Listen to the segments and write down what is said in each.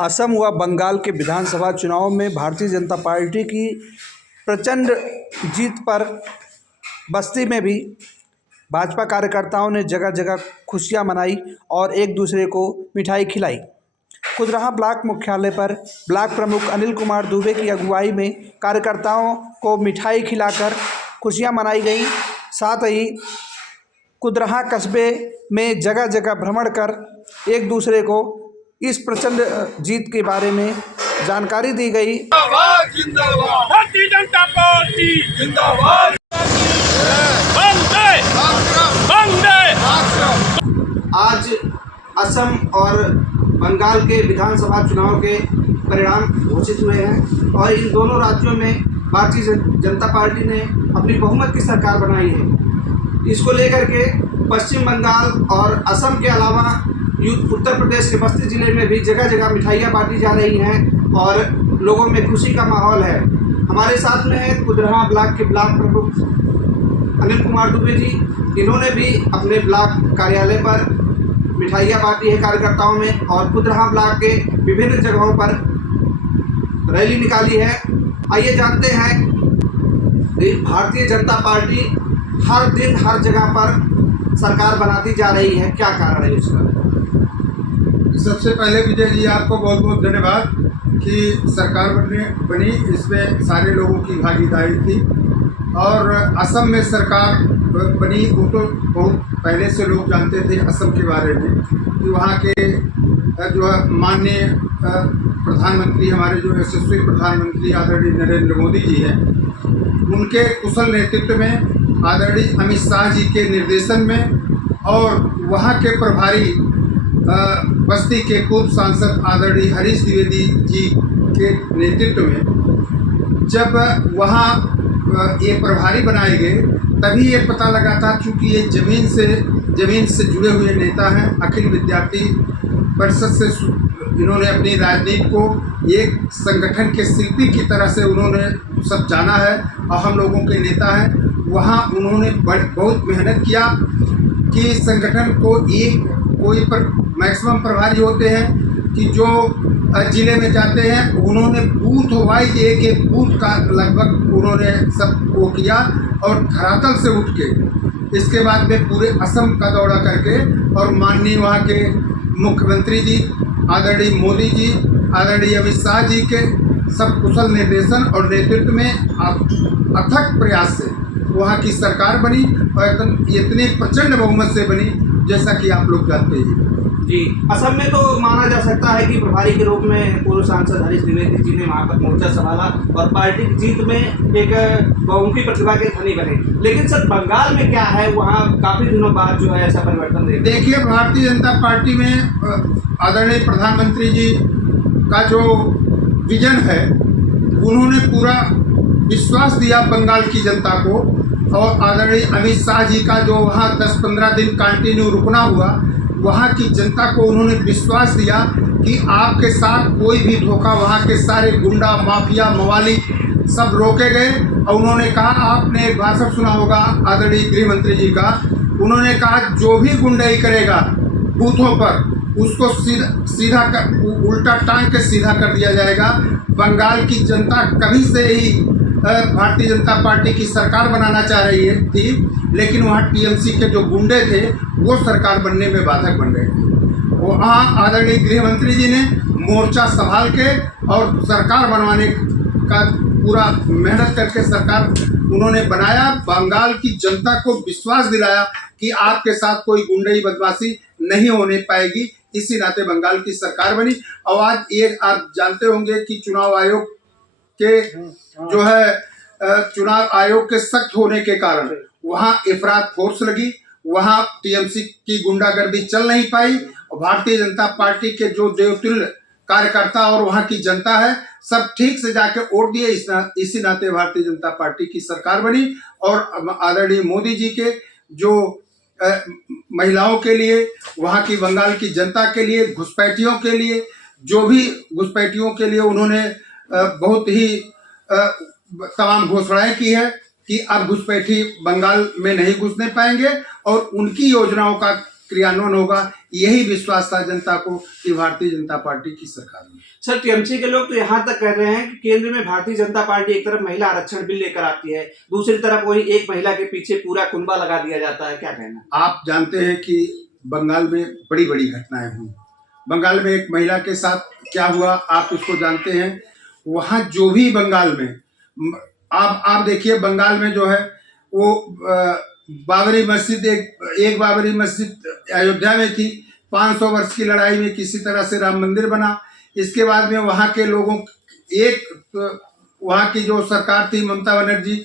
असम व बंगाल के विधानसभा चुनाव में भारतीय जनता पार्टी की प्रचंड जीत पर बस्ती में भी भाजपा कार्यकर्ताओं ने जगह जगह खुशियां मनाई और एक दूसरे को मिठाई खिलाई। खुजराहा ब्लॉक मुख्यालय पर ब्लॉक प्रमुख अनिल कुमार दुबे की अगुवाई में कार्यकर्ताओं को मिठाई खिलाकर खुशियां मनाई गई। साथ ही खुजराहा कस्बे में जगह जगह भ्रमण कर एक दूसरे को इस प्रचंड जीत के बारे में जानकारी दी गई। जिंदाबाद भारतीय जनता पार्टी जिंदाबाद। आज असम और बंगाल के विधानसभा चुनाव के परिणाम घोषित हुए हैं और इन दोनों राज्यों में भारतीय जनता पार्टी ने अपनी बहुमत की सरकार बनाई है। इसको लेकर के पश्चिम बंगाल और असम के अलावा उत्तर प्रदेश के बस्ती जिले में भी जगह जगह मिठाइयाँ बांटी जा रही हैं और लोगों में खुशी का माहौल है। हमारे साथ में है खुजराहा ब्लॉक के ब्लॉक प्रमुख अनिल कुमार दुबे जी। इन्होंने भी अपने ब्लॉक कार्यालय पर मिठाइयाँ बांटी है कार्यकर्ताओं में और खुजराहा ब्लॉक के विभिन्न जगहों पर रैली निकाली है। आइए जानते हैं कि भारतीय जनता पार्टी हर दिन हर जगह पर सरकार बनाती जा रही है, क्या कारण है इसका? सबसे पहले विजय जी आपको बहुत बहुत धन्यवाद कि सरकार बनी, इसमें सारे लोगों की भागीदारी थी। और असम में सरकार बनी वो तो बहुत पहले से लोग जानते थे असम के बारे में कि वहाँ के जो माननीय प्रधानमंत्री हमारे जो यशस्वी प्रधानमंत्री आदरणीय नरेंद्र मोदी जी हैं, उनके कुशल नेतृत्व में आदरणीय अमित शाह जी के निर्देशन में और वहाँ के प्रभारी बस्ती के पूर्व सांसद आदरणीय हरीश द्विवेदी जी के नेतृत्व में जब वहाँ ये प्रभारी बनाए गए तभी ये पता लगा था, चूँकि ये ज़मीन से जुड़े हुए नेता हैं। अखिल विद्यार्थी परिषद से इन्होंने अपनी राजनीति को एक संगठन के शिल्पी की तरह से उन्होंने सब जाना है और हम लोगों के नेता हैं। वहाँ उन्होंने बहुत मेहनत किया कि संगठन को कोई पर मैक्सिमम प्रभारी होते हैं कि जो ज़िले में जाते हैं उन्होंने बूथ वाइज एक बूथ का लगभग उन्होंने सब वो किया और धरातल से उठ के इसके बाद में पूरे असम का दौरा करके और माननीय वहाँ के मुख्यमंत्री जी आदरणीय मोदी जी आदरणीय अमित शाह जी के सब कुशल निर्देशन और नेतृत्व में अथक प्रयास से वहाँ की सरकार बनी और इतनी प्रचंड बहुमत से बनी जैसा कि आप लोग जानते हैं। जी, असम में तो माना जा सकता है कि प्रभारी के रूप में पूर्व सांसद हरीश द्विवेदी जी ने वहाँ पर मोर्चा संभाला और पार्टी की जीत में एक बहुमुखी प्रतिभा के धनी बने। लेकिन सर बंगाल में क्या है, वहाँ काफ़ी दिनों बाद जो है ऐसा परिवर्तन देखिए भारतीय जनता पार्टी में आदरणीय प्रधानमंत्री जी का जो विजन है उन्होंने पूरा विश्वास दिया बंगाल की जनता को और आदरणीय अमित शाह जी का जो वहाँ 10-15 दिन कंटिन्यू रुकना हुआ, वहाँ की जनता को उन्होंने विश्वास दिया कि आपके साथ कोई भी धोखा, वहाँ के सारे गुंडा माफिया मवाली सब रोके गए। और उन्होंने कहा, आपने एक भाषण सुना होगा आदरणीय गृह मंत्री जी का, उन्होंने कहा जो भी गुंडाई करेगा बूथों पर उसको सीधा उल्टा टांग के सीधा कर दिया जाएगा। बंगाल की जनता कभी से ही भारतीय जनता पार्टी की सरकार बनाना चाह रही थी, लेकिन वहाँ टीएमसी के जो गुंडे थे वो सरकार बनने में बाधक बन रहे थे। वहाँ आदरणीय गृह मंत्री जी ने मोर्चा संभाल के और सरकार बनवाने का पूरा मेहनत करके सरकार उन्होंने बनाया। बंगाल की जनता को विश्वास दिलाया कि आपके साथ कोई गुंडई बदमाशी नहीं होने पाएगी। इसी नाते बंगाल की सरकार बनी। और आज ये आप जानते होंगे कि चुनाव आयोग के जो है चुनाव आयोग के सख्त होने के कारण वहाँ अफराद फोर्स लगी, वहाँ टीएमसी की गुंडागर्दी चल नहीं पाई और भारतीय जनता पार्टी के जो देवतुल्य कार्यकर्ता और वहाँ की जनता है सब ठीक से जाके वोट दिए। इसी नाते भारतीय जनता पार्टी की सरकार बनी और आदरणीय मोदी जी के जो महिलाओं के लिए, वहाँ की बंगाल की जनता के लिए, घुसपैठियों के लिए, जो भी घुसपैठियों के लिए उन्होंने बहुत ही तमाम घोषणाएं की है कि अब घुसपैठी बंगाल में नहीं घुसने पाएंगे और उनकी योजनाओं का क्रियान्वयन होगा। यही विश्वास था जनता को कि भारतीय जनता पार्टी की सरकार में। सर, टीएमसी के लोग तो यहाँ तक कह रहे हैं कि केंद्र में भारतीय जनता पार्टी एक तरफ महिला आरक्षण बिल लेकर आती है, दूसरी तरफ वही एक महिला के पीछे पूरा कुनबा लगा दिया जाता है, क्या कहना? आप जानते हैं कि बंगाल में बड़ी बड़ी घटनाएं हुई। बंगाल में एक महिला के साथ क्या हुआ आप इसको जानते हैं। वहाँ जो भी बंगाल में आप देखिए, बंगाल में जो है वो बाबरी मस्जिद, एक बाबरी मस्जिद अयोध्या में थी। 500 वर्ष की लड़ाई में किसी तरह से राम मंदिर बना। इसके बाद में वहाँ के लोगों, वहाँ की जो सरकार थी, ममता बनर्जी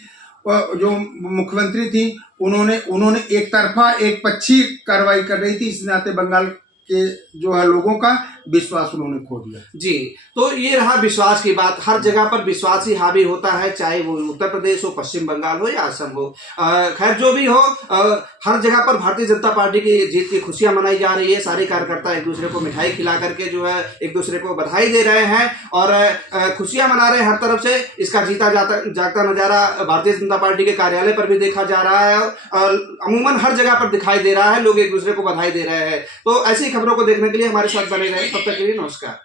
जो मुख्यमंत्री थी, उन्होंने एक तरफा एक पक्षी कार्रवाई कर रही थी। इस नाते बंगाल के जो है लोगों का विश्वास उन्होंने खो दिया। जी, तो ये रहा विश्वास की बात। हर जगह पर विश्वास ही हावी होता है, चाहे वो उत्तर प्रदेश हो, पश्चिम बंगाल हो या असम हो। खैर जो भी हो, हर जगह पर भारतीय जनता पार्टी की जीत की खुशियां मनाई जा रही है। सारे कार्यकर्ता एक दूसरे को मिठाई खिला करके जो है एक दूसरे को बधाई दे रहे हैं और खुशियां मना रहे हैं हर तरफ से। इसका जीता जागता नजारा भारतीय जनता पार्टी के कार्यालय पर भी देखा जा रहा है और अमूमन हर जगह पर दिखाई दे रहा है। लोग एक दूसरे को बधाई दे रहे हैं। तो ऐसी खबरों को देखने के लिए हमारे साथ बने रहें। तब तक के लिए नमस्कार।